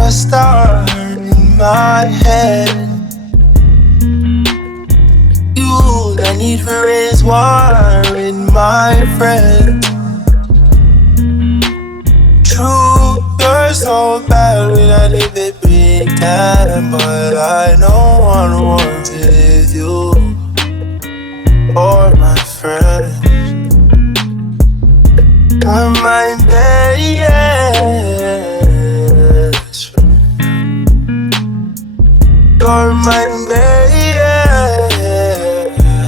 a star in my head. You that need to raise war in my friend. True, you're so bad when I leave the big time, but I don't wanna war with you or my friends. You're my best friend. You're my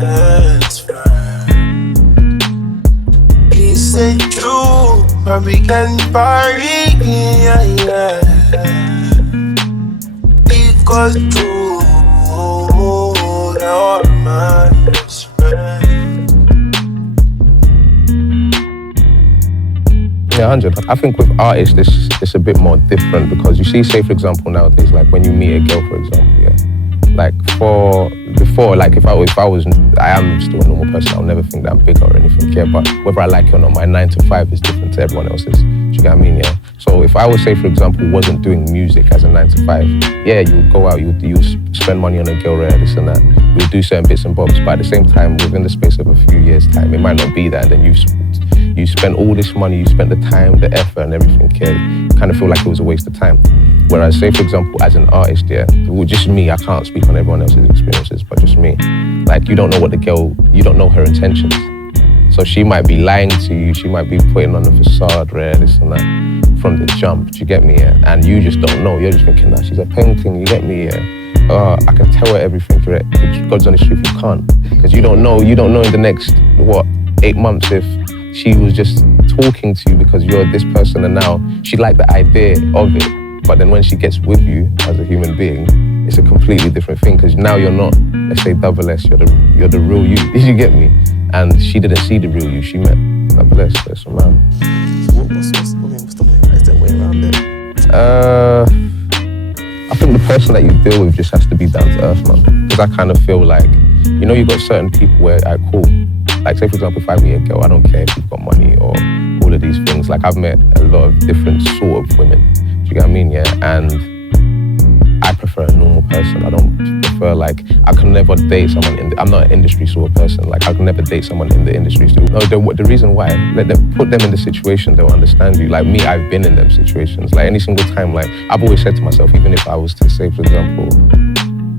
best friend. He said true, or we can party, yeah. Because true, you're my best friend. Yeah, 100. I think with artists, it's a bit more different because you see, say for example nowadays, like when you meet a girl, for example, yeah, like before, like if I am still a normal person, I'll never think that I'm bigger or anything, yeah. But whether I like it or not, my 9 to 5 is different to everyone else's. Do you get what I mean? Yeah. So if I would say, for example, wasn't doing music as a 9 to 5, yeah, you would go out, you would spend money on a girl, this and that. You would do certain bits and bobs, but at the same time, within the space of a few years' time, it might not be that, and then you spend all this money, you spent the time, the effort and everything, yeah, you kind of feel like it was a waste of time. Whereas, say for example, as an artist, yeah, well, just me, I can't speak on everyone else's experiences, but just me. Like, you don't know you don't know her intentions. So she might be lying to you, she might be putting on a facade, this and that, from the jump, do you get me, yeah? And you just don't know, you're just thinking, nah, she's a painting, you get me, yeah? I can tell her everything, right? God's honest truth, you can't. Because you don't know in the next, 8 months if she was just talking to you because you're this person and now she liked the idea of it. But then when she gets with you as a human being, it's a completely different thing because now you're not, let's say, double S, you're the real you. Did you get me? And she didn't see the real you, she met double S, so it's a man. So what's the way? Is there a way around it? I think the person that you deal with just has to be down to earth, man. Because I kind of feel like, you got certain people where I call. Like, say, for example, if I meet a girl, I don't care if you've got money or all of these things. Like, I've met a lot of different sort of women. Do you get what I mean? Yeah. And I prefer a normal person. I don't prefer, like, I can never date someone I'm not an industry sort of person. Like, I can never date someone in the industry. No, the reason why, put them in the situation, they'll understand you. Like me, I've been in them situations. Like, any single time, like, I've always said to myself, even if I was to say, for example,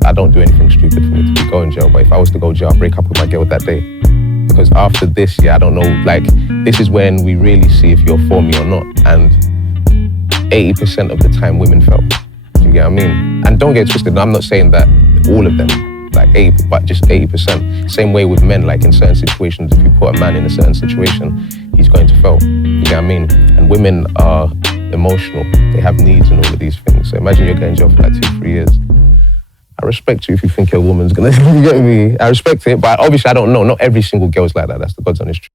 I don't do anything stupid for me to go in jail, but if I was to go to jail, I'll break up with my girl that day. Because after this, yeah, I don't know, like, this is when we really see if you're for me or not. And 80% of the time, women fail. Do you get what I mean? And don't get it twisted, I'm not saying that all of them, like 80, but just 80%. Same way with men, like in certain situations, if you put a man in a certain situation, he's going to fail. You get what I mean? And women are emotional. They have needs and all of these things. So imagine you're going to jail for like 2-3 years. I respect you if you think a woman's gonna, you get me? I respect it, but obviously I don't know. Not every single girl's like that. That's the God's honest truth.